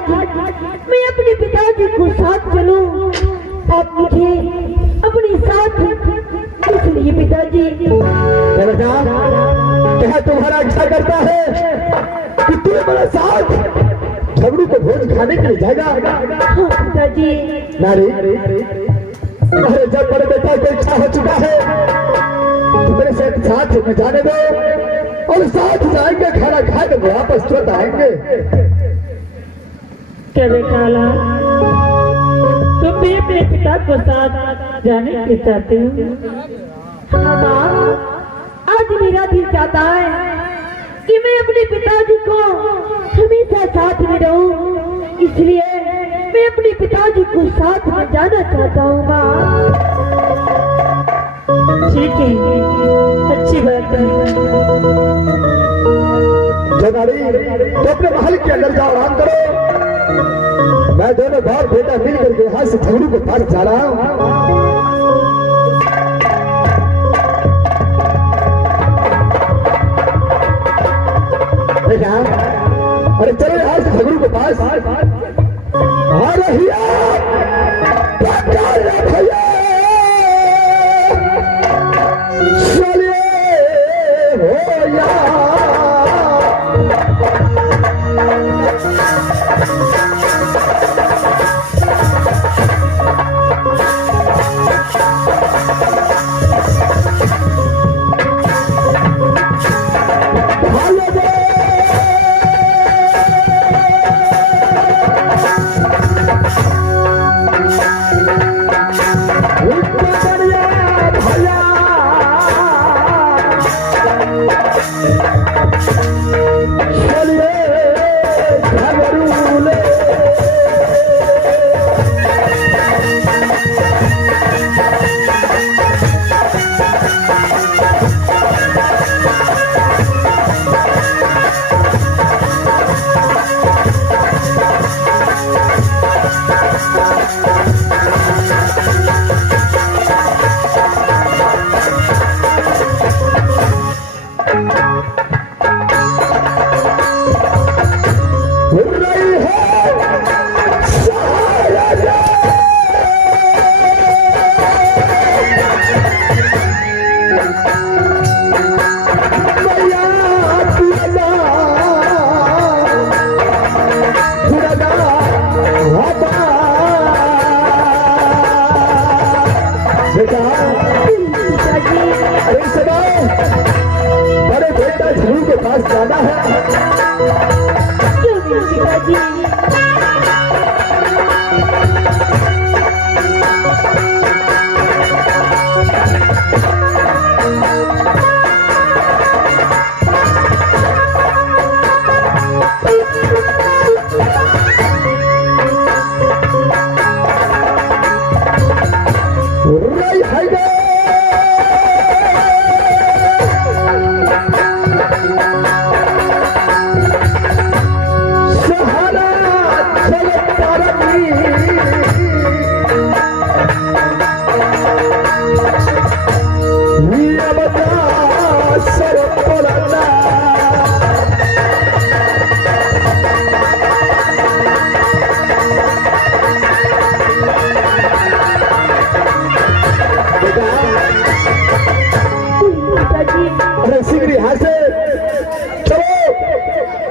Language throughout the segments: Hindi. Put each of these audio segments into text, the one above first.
आज मैं अपने पिताजी को साथ चलूं, आप मुझे अपने साथ इसलिए पिताजी। बेटा क्या तुम्हारा इच्छा करता है कि तुम्हें बड़ा साथ झगड़ू को भोज खाने के लिए जाएगा? हाँ पिताजी। नारी, अरे जब बड़े बेटा की इच्छा हो चुका है तो मेरे साथ में जाने दो और साथ जाएंगे, खाना खाकर वापस तुरंत आएंगे। क्या बेटा तुम भी अपने पिता को साथ जाने के चाहते हो? हाँ माँ, आज मेरा दिल चाहता है कि मैं अपने पिताजी को हमेशा साथ में रहूं, इसलिए मैं अपने पिताजी को साथ में जाना चाहता हूँ माँ। ठीक है, अच्छी बात है। तो अपने महल के अंदर जाओ, आराम करो। मैं दोनों बाप बेटा मिल करके यहाँ से झगड़ू के पास जा रहा हूँ। अरे चलो यहाँ से झगड़ू के पास आ रही भैया, चलिए हो यार। बड़े बेटा झगड़ू के पास जाना है। क्यों पिताजी?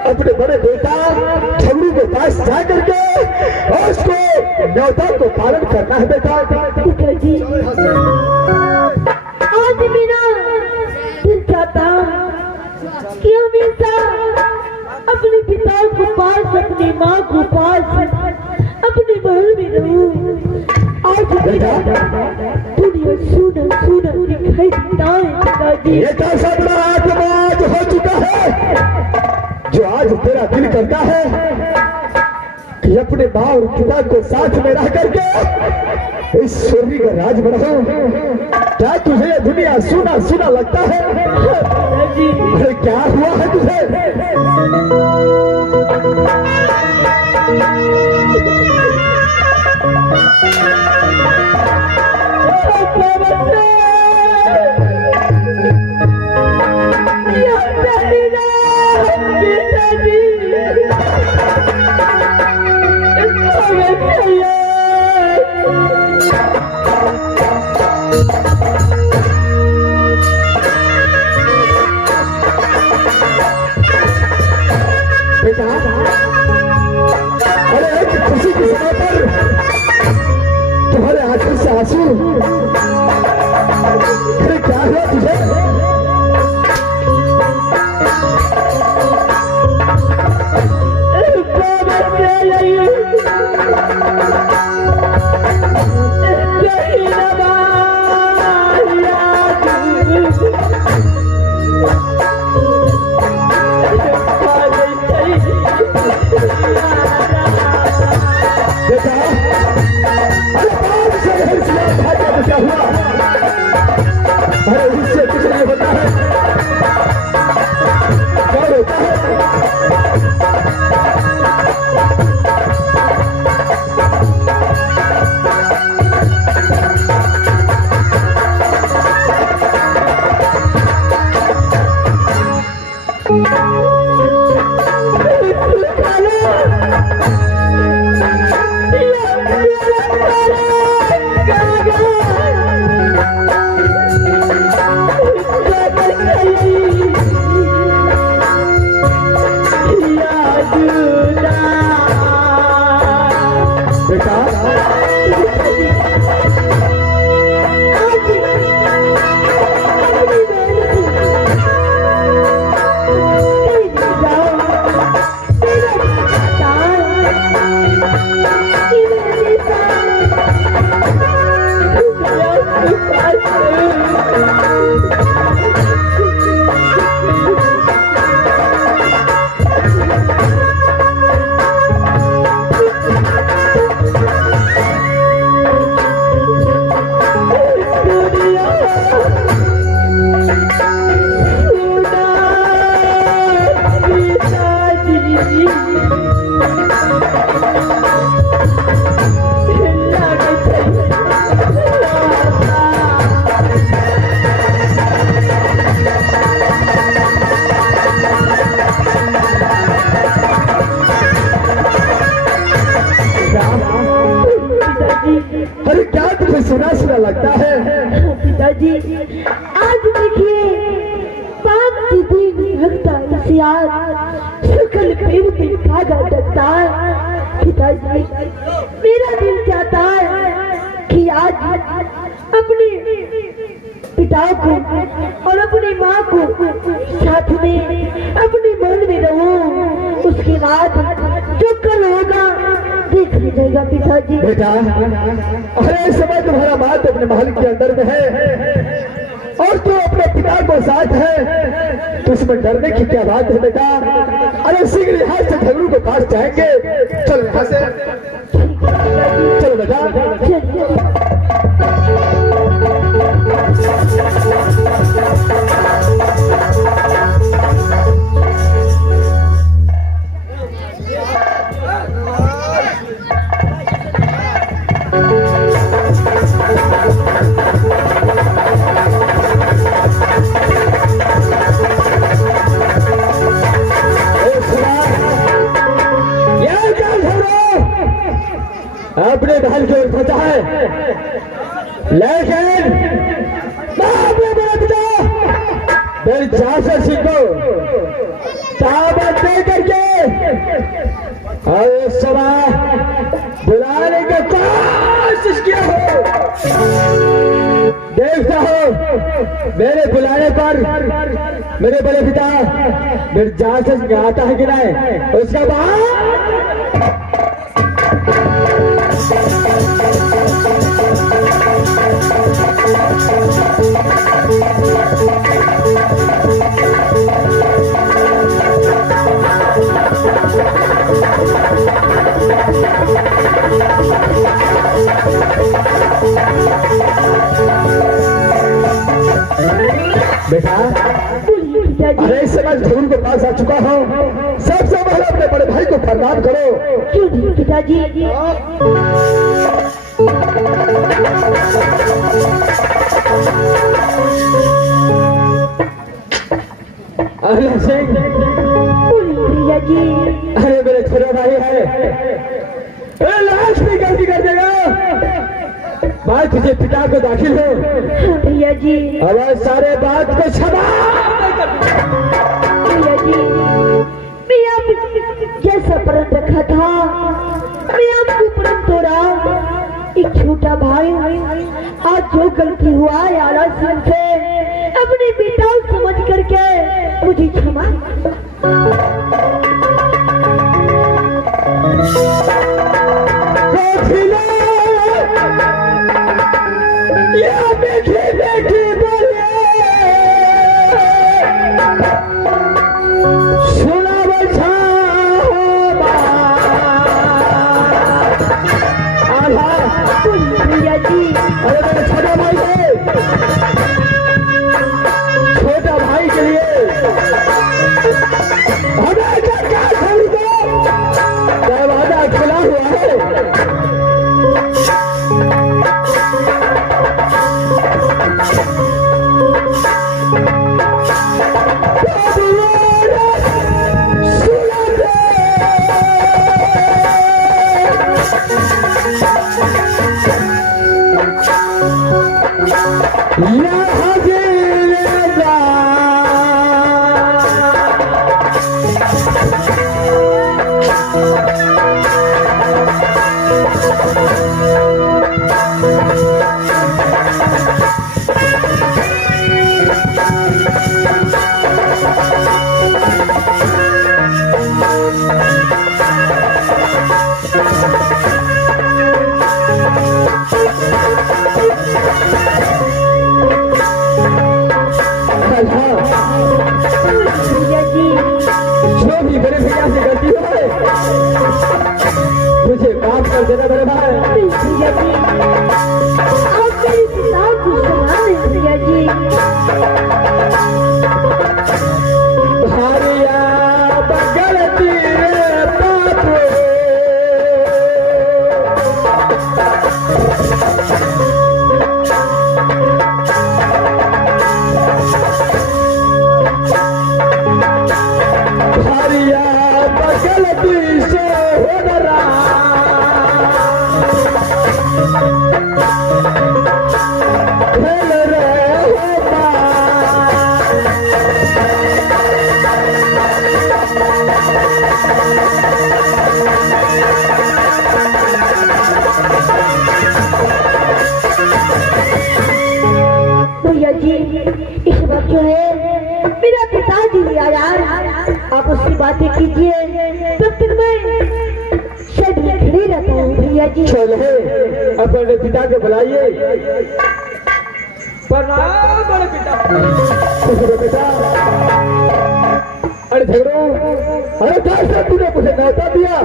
अपने बड़े बेटा झगड़ू के पास जा करके और उसको न्योता को पालन करना है बेटा। पिताजी, आज मेरा दिल चाहता कि हमेशा अपने पिता को पास, अपनी माँ को पास, अपने महल में रहूं। आज मेरा दुनिया सुना सुना दिखाई देता है पिताजी। ये कैसा बड़ा आत्मवाद हो चुका है जो आज तेरा दिल करता है कि अपने माँ और पिता को साथ में रह करके इस स्वर्ग का राज बढ़ाऊं। क्या तुझे ये दुनिया सुना सुना लगता है? अरे क्या हुआ है तुझे? बेटा, अरे एक खुशी की समय पर तुम्हारे आंखों से आंसू, अरे क्या हुआ तुझे? बेटा, अरे बाप से भाग्य तो क्या हुआ? अरे उससे कुछ नहीं होता है, क्या होता है? अरे क्या तुझे सुना सुना लगता है? पिताजी, आज देखिए 5 दिन लगता सकल पेड़ पे खागा डरता है। पिताजी, मेरा दिल चाहता है कि आज अपने पिता को और अपनी माँ को साथ में अपने मन में रहूं, उसके बाद जो कल होगा देख लीजिएगा। पिताजी बेटा, अरे इस समय तुम्हारा बात अपने महल के अंदर में है और तो अपने पिता को साथ है, तो इसमें डरने की क्या बात है बेटा? अरे शीघ्र यहाँ से झगड़ू के पास जाएंगे। चल यहाँ से, चल बेटा। अपने महल की ओर पहुंचा है, लेकिन मेरी जासूस सिंह को ताबत दे करके और इस समय बुलाने की कोशिश किया हो। देखता हो मेरे बुलाने पर मेरे बड़े पिता मेरे जासूस में आता है कि नहीं। उसके बाद बेटा, अरे इस समय धूल के पास आ चुका हूँ। सबसे पहले अपने बड़े भाई को प्रणाम करो। क्यों पिताजी? अरे सिंह, पिताजी, अरे मेरे छोटे भाई है, लाश भी गलती कर देगा। मैं तुझे पिता को दाखिल हो भैया जी। और सारे बात को क्षमा भैया जी, मैं जैसा प्रण रखा था मैं आपको प्रण तोड़ा। एक छोटा भाई आज जो गलती हुआ है आलस्य से अपने बेटा समझ करके मुझे क्षमा। भैया जी अरे मेरे छोटा भाई के लिए हमें क्या खरीदो दरवाजा खुला हुआ है। भैया जी जो भी मेरे भैया से गलती हो मुझे माफ कर देना मेरे भाई। भैया जी आप मेरे पिता को सुना दें भैया जी। भारिया गलती रे बाप भारिया गलती से हो डरा खेल रहे हो भैया जी इस वक्त जो है मेरा पिताजी भी आया आप उससे बातें कीजिए तब तक मैं शायद में खड़ी रहता हूँ भैया जी। चले अपने पिता के बुलाइए। प्रणाम बड़े पिता। खुश रहो बेटा। अरे झगड़ो अरे कैसे तूने मुझे न्योता दिया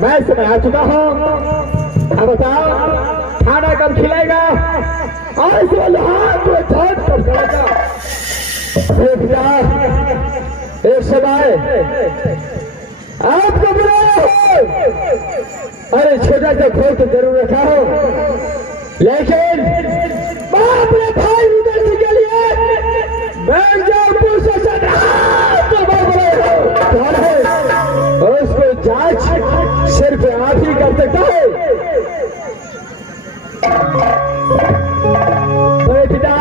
मैं समय आ चुका हूँ। अब बताओ खाना कब खिलाएगा और इस हाथ में झाड़ कर जाएगा। अरे पिता एक समय आपको बुलाया हो। अरे छोटा सा भोज तो जरूर रखा हो लेकिन बाप रे भाई उधर से के लिए बैठ जाओ पूछो तो बोले हो उसको जांच सिर्फ आप ही कर सकता है। बड़े पिता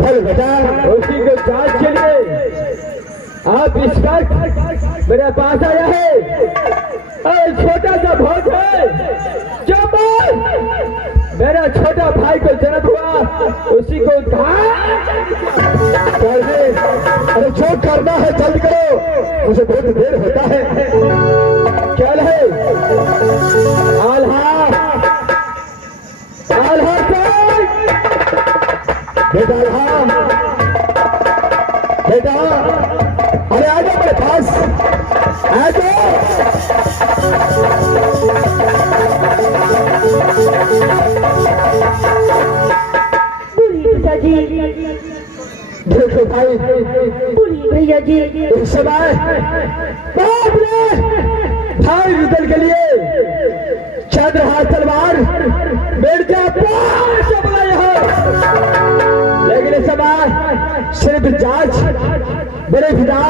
भले बेटा उसी को जांच के लिए आप इस वक्त मेरे पास आया है। और छोटा सा भोज है जो मेरा छोटा भाई को जन्म हुआ उसी को अरे जो करना है जल्द करो मुझे बहुत देर होता है। क्या है आल्हा आल्हा बेटा आल्हा बेटा अरे आ जाओ मेरे पास आ जाओ। पिताजी देखो भाई बोलिए भैया जी। इस समय बाप रे भाई युद्ध के लिए चंद्र हाथ तलवार मिर्जा सब लाए हो लेकिन इस समय सिर्फ जांच मेरे पिता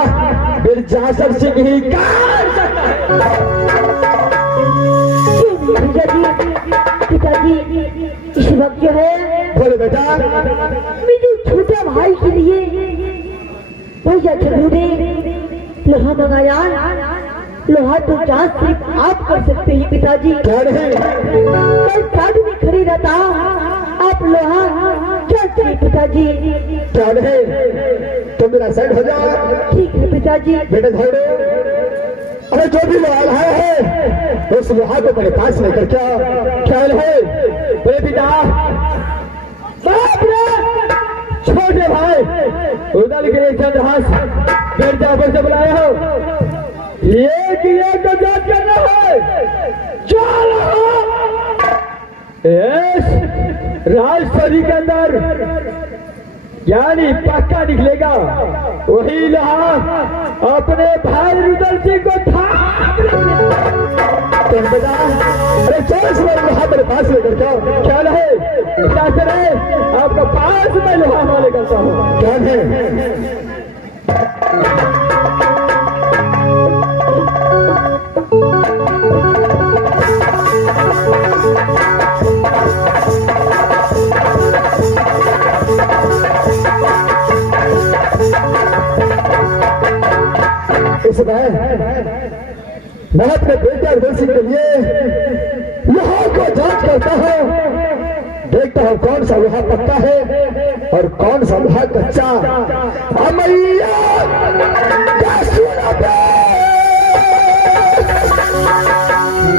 मिर्जा सिंह ही कर सकता है। पिताजी इस वक्त जो है बोले बेटा मेरे छोटे भाई के लिए भैया जरूर लोहा मंगाया। लोहा तो जांच सिर्फ आप कर सकते हैं पिताजी। क्या नहीं? मैं साथ में खड़ी रहता, आप लोहा जांचिए पिताजी। क्या नहीं? तो मेरा साइड हो जा। ठीक है पिताजी। बेटे धड़ो, अरे जो भी लोहा लाया है उस लोहा को मेरे पास लेकर ख्याल है मेरे पिता। बाप रे, छोटे भाई उधर के चंद्रहास बैठ जा, पर से बुलाया हो। एक को जांच करना है। चलो राजस्थानी के अंदर यानी पक्का निकलेगा वही लोहा अपने भाई रुदल सिंह को था। अरे चौस में लोहा मेरे पास लेकर जाओ। क्या है? क्या करे? आपका पास में लोहा हवाले करता हूँ। क्या है? इस बार मैं अपने बेटे रुदल सिंह के लिए लोहा को जांच करता हूँ, देखता हूँ कौन सा लोहा पक्का है और कौन सा लोहा कच्चा। अमैया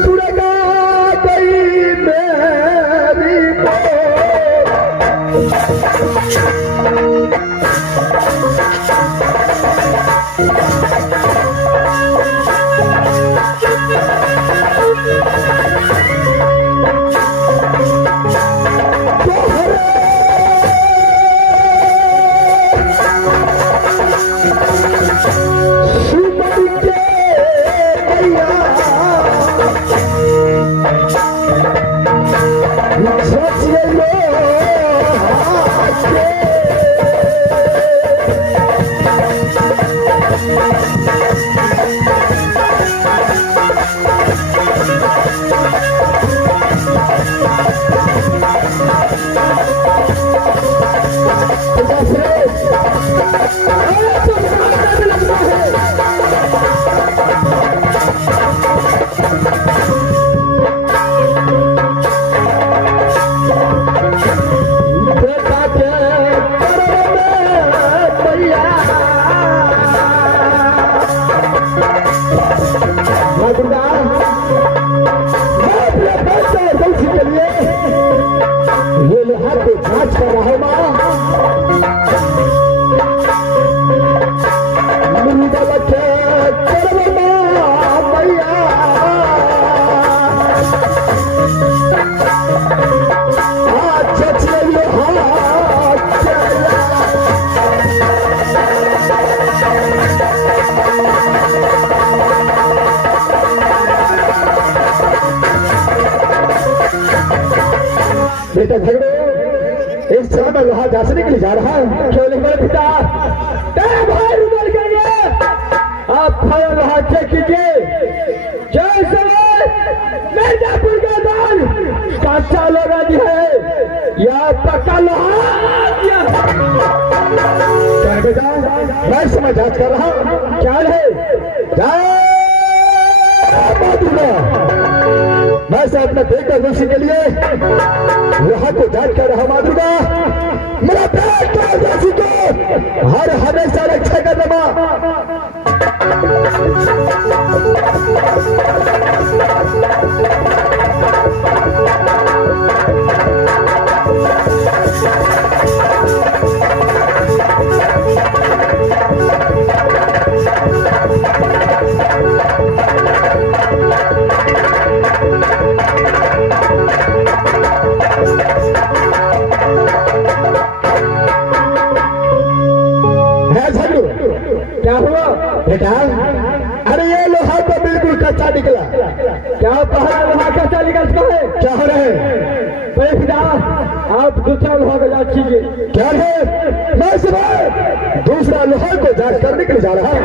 तुड़गा गई मेरी बेटा झगड़ो इस समय में लोहा जांचने के लिए जा रहा है। क्यों नहीं मेरे पिता? तेरे भाई रुदल के लिए आप खड़ा लोहा चेक कीजिए। जैसे मिर्जापुर का दान कच्चा लोहा है या पक्का लोहा। क्या बेटा? मैं इस समय जांच कर रहा हूँ। क्या है? मैं से अपने बेटे रुदल सिंह के लिए लोहा को जांच कर रहा। माधुर्गा मेरा बेटा रुदल सिंह को हर हमेशा रक्षा करना। क्या हुआ बेटा? अरे ये लोहा तो बिल्कुल कच्चा निकला। क्या पहला लोहा कच्चा निकल है? क्या हो रहा है? आप दूसरा लोहा को जांच कीजिए। क्या है? मैं सुबह दूसरा लोहा को जांच करने के लिए जा रहा हूँ।